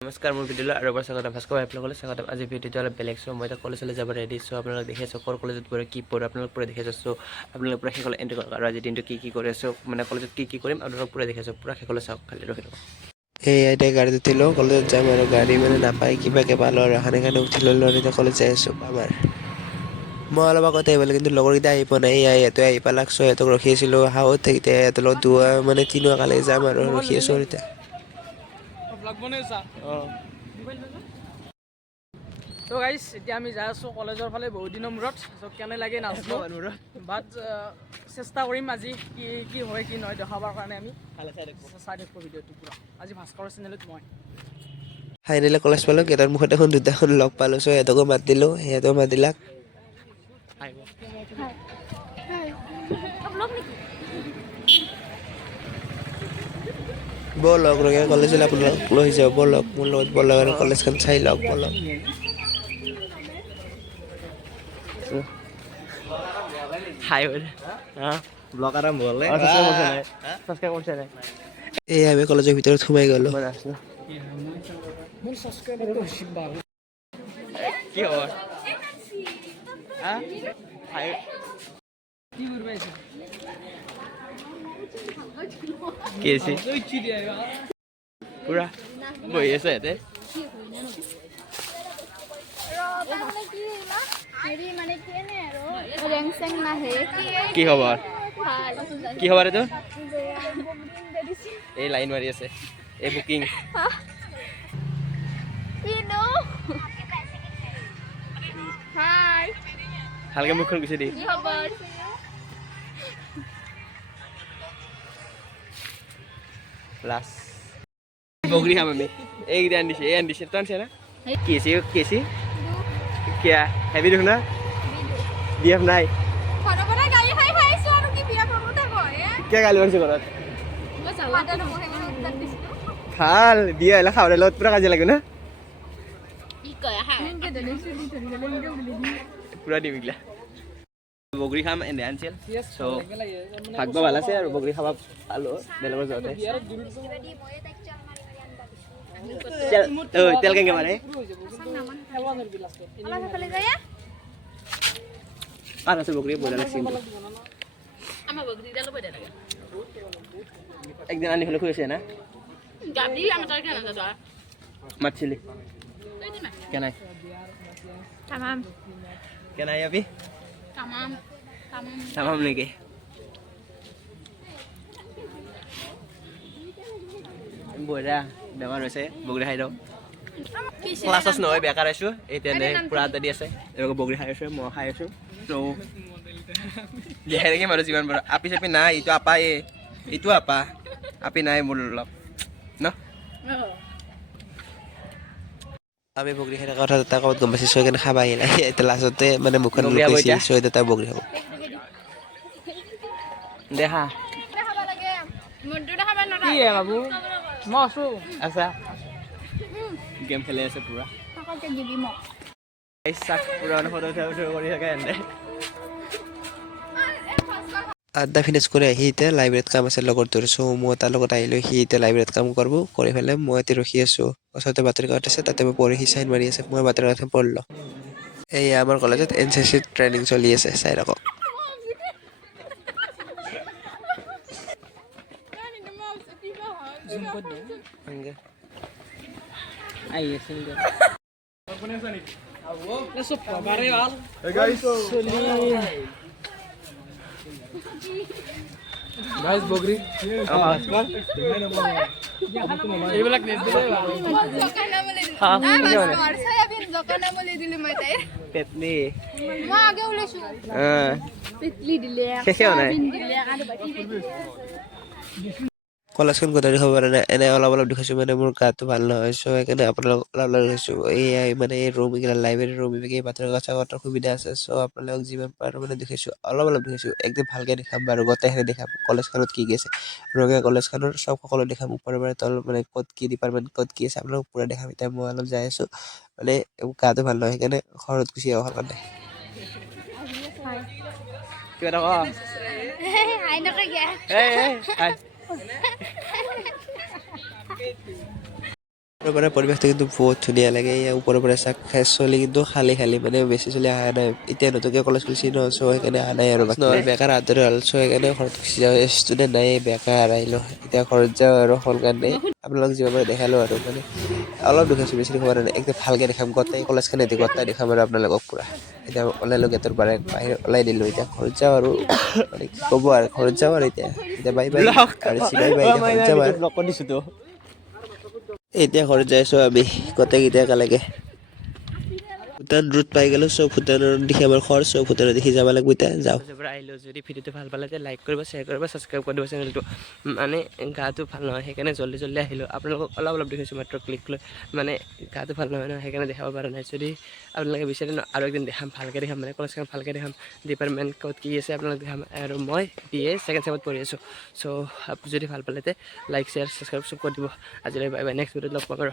নমস্কাৰ মোৰ ভিডিঅ'লৈ আৰু এবাৰ স্বাগতম ভাস্কৰ আপোনালোকলৈ স্বাগতম আজি ভিডিঅ'টো অলপ বেলেগ চ' মই এতিয়া কলেজলৈ যাব ৰেডি চ' আপোনালোক দেখি আছোঁ ক'ৰ কলেজত পঢ়ে কি পঢ়ো আপোনালোক পুৰা দেখি আছোঁ চ' আপোনালোক পুৰা শেষলৈ এণ্ট্ৰি কৰক আৰু আজি দিনটো কি কৰি আছোঁ মানে কলেজত কি কৰিম আপোনালোক পুৰা দেখি আছোঁ পুৰা শেষলৈ চাওক খালি ৰখি থাকক এই এতিয়া গাড়ীত উঠিলোঁ কলেজত যাম আৰু গাড়ী মানে নাপায় কিবাকৈ পালোঁ আৰু সেইকাৰণে উঠি ল'লোঁ আৰু এতিয়া কলেজ যাই আছোঁ আমাৰ মই অলপ আগতে আহিবলৈ কিন্তু লগৰকেইটা আহি পোৱা নাই ইয়াতে আহি পালাক চ' সিহঁতক ৰখি আছিলোঁ হাঁহত এতিয়া সিহঁতৰ লগত দুৱা মানে তিনিও কালি যাম আৰু ৰখি আছোঁ আৰু এতিয়া তো গাইজ এতিয়া আমি যাই আছোঁ কলেজৰ ফালে বহুত দিনৰ মূৰত চ' কেনে লাগে নাজানো বাট চেষ্টা কৰিম আজি কি হয় কি নহয় দেখাবৰ কাৰণে আমি চাই দেখোঁ ভিডিঅ'টো পুৰা আজি ভাস্কৰৰ চেনেলত মই ফাইনেলি কলেজ পালোঁ গেটৰ মুখত এখন দুটাখন লগ পালোঁ চ' সিহঁতকো মাত দিলোঁ সিহঁতেও মাত দিলাক ব'লক ৰঙীয়া কলেজলৈ আপোনালোক লৈ যাওঁ ব'লক মোৰ লগত ব'লক আৰু কলেজখন চাই লওক ব'লক এই আমি কলেজৰ ভিতৰত সোমাই গ'লোঁ কি হ'ব কি আছে পুৰা বহি আছে ইয়াতে কি খবৰ কি খবৰ এইটো এই লাইন মাৰি আছে এই বুকিং ভালকে মুখখন গুচি দি প্লাস বগরি খাম আমি এইকেইটা আনিছে এই আনিছে তই আনিছে না কেচি কিয়া হেভি দেখোন না বিএফ নাই কিয় গালি মাৰিছে ঘৰত ভাল বিয়া আহিলে খাবলৈ লগত পুৰা কাজিয়া লাগে না পুৰা দিম এইগিলা বগৰী খাম এনে আনছিল চ' ভাগ্য ভাল আছে আৰু বগৰী খাব পালোঁ বেলেগৰ যাওঁতে তেল কেনেকৈ মাৰে কাঠ আছে বগৰী বঢ়িয়া লাগছে একদিন আনি হ'লে খুৱাইছে না মাতিছিলি কেনাই কেনাই যাবি tamam নেকি বঢ়িয়া বেমাৰ হৈছে বগৰী খাই দিওঁ ক্লাছ নহয় বেকাৰ আছোঁ এতিয়া পুৰা আড্ডা দি আছে এইবোৰ বগৰী খাই আছোঁ মই খাই আছোঁ ত' দেখাই থাকিম আৰু যিমান পাৰোঁ আপি চাপি নাই এইটো আপা এইটো আপি নাই মোৰ লগ ন আমি বগৰী খাই থকা কথা তাৰ ক'ত গম পাইছোঁ চ' সেইকাৰণে খাব আহিলে এতিয়া লাষ্টতে মানে মুখখন লুকাইছে চ' এতিয়া তাৰ বগৰী খাব দেখা আচ্ছা গেম খেলি আছে পুৰা পুৰা ফটো কৰি থাকে এনে আড্ডা ফিনিছ কৰি আহি এতিয়া লাইব্ৰেৰীত কাম আছে লগৰটোৰ চ' মই তাৰ লগত আহিলোঁ সি এতিয়া লাইব্ৰেৰীত কাম কৰিব কৰি পেলাই মই এতিয়া ৰখি আছোঁ ওচৰতে বাতৰি কাকত আছে তাতে মই পঢ়ি সি চাইন মাৰি আছে মই বাতৰি কাকত পঢ়িলোঁ এই আমাৰ কলেজত NCC ট্ৰেইনিং চলি আছে চাই ৰাখক গাইজ বগৰী এইবিলাক কলেজখন গধূলি হ'ব পৰা নাই এনে অলপ দেখাইছোঁ মানে মোৰ গাটো ভাল নহয় চ' সেইকাৰণে আপোনালোক অলপ দেখাইছোঁ এই মানে এই ৰুম এইগিলা লাইব্ৰেৰী ৰুম এই বাতৰি কাকতৰ সুবিধা আছে চ' আপোনালোক যিমান পাৰোঁ মানে দেখাইছোঁ অলপ দেখাইছোঁ একদম ভালকৈ দেখাম বাৰু গোটেইখিনি দেখাম কলেজখনত কি আছে ৰঙীয়া কলেজখনৰ চব সকলো দেখাম ওপৰে তল মানে ক'ত কি ডিপাৰ্টমেণ্ট ক'ত কি আছে আপোনালোক পুৰা দেখাম এতিয়া মই অলপ যাই আছোঁ মানে গাটো ভাল নহয় সেইকাৰণে ঘৰত গুচি আহক কাৰণে কিবা এটা মানে পৰিৱেশটো কিন্তু বহুত ধুনীয়া লাগে ইয়াৰ ওপৰৰ পৰা চাক চলি কিন্তু খালী মানে বেছি চলি অহা নাই এতিয়া নতুনকৈ কলেজ খুলিছে ন চ' সেইকাৰণে অহা নাই আৰু নহ'লে বেকাৰ আদৰে হ'ল চ' সেইকাৰণে ঘৰত গুচি যাওঁ ষ্টুডেণ্ট নাই বেকাৰ আহিলোঁ এতিয়া ঘৰত যাওঁ আৰু সোনকালে আপোনালোক যিমান পাৰে দেখালোঁ আৰু মানে অলপ দেখাইছোঁ বেছি দেখাব নাই একদম ভালকৈ দেখাম গোটেই কলেজখন এদি গোটেই দেখাম আৰু আপোনালোকক পূৰা এতিয়া ওলালোঁ গেটৰ পৰা বাহিৰ ওলাই দিলোঁ এতিয়া ঘৰত যাওঁ আৰু মানে কি ক'ব আৰু ঘৰত যাওঁ আৰু এতিয়া বাই বাই আৰু চিবাই বাই এতিয়া ঘৰত যাওঁ আৰু এতিয়া ঘৰত যাই আছোঁ আমি গোটেইকেইটা একেলগে ভূটান ৰোড পাই গ'লোঁ চ' ভূটানৰ দেখি আমাৰ ঘৰ চ' ভূটানৰ দেখি যাব লাগিব এতিয়া যাওঁ কলেজৰ পৰা আহিলোঁ যদি ভিডিঅ'টো ভাল পালে লাইক কৰিব শ্বেয়াৰ কৰিব ছাবস্ক্ৰাইব কৰি দিব চেনেলটো মানে গাটো ভাল নহয় সেইকাৰণে জল্দি আহিলোঁ আপোনালোকক অলপ দেখাইছোঁ মাত্ৰ ক্লিক লৈ মানে গাটো ভাল নহয় নহয় সেইকাৰণে দেখাব পৰা নাই যদি আপোনালোকে বিচাৰে ন আৰু একদিন দেখাম ভালকৈ দেখাম মানে কলেজখন ভালকৈ দেখাম ডিপাৰ্টমেণ্ট ক'ত কি আছে আপোনালোকে দেখাম আৰু মই BA ছেকেণ্ড চেমত পঢ়ি আছোঁ চ' যদি ভাল পালে লাইক শ্বেয়াৰ ছাবস্ক্ৰাইব চব কৰি দিব আজিলৈ বাই বাই নেক্সট ভিডিঅ'ত লগ পাম আৰু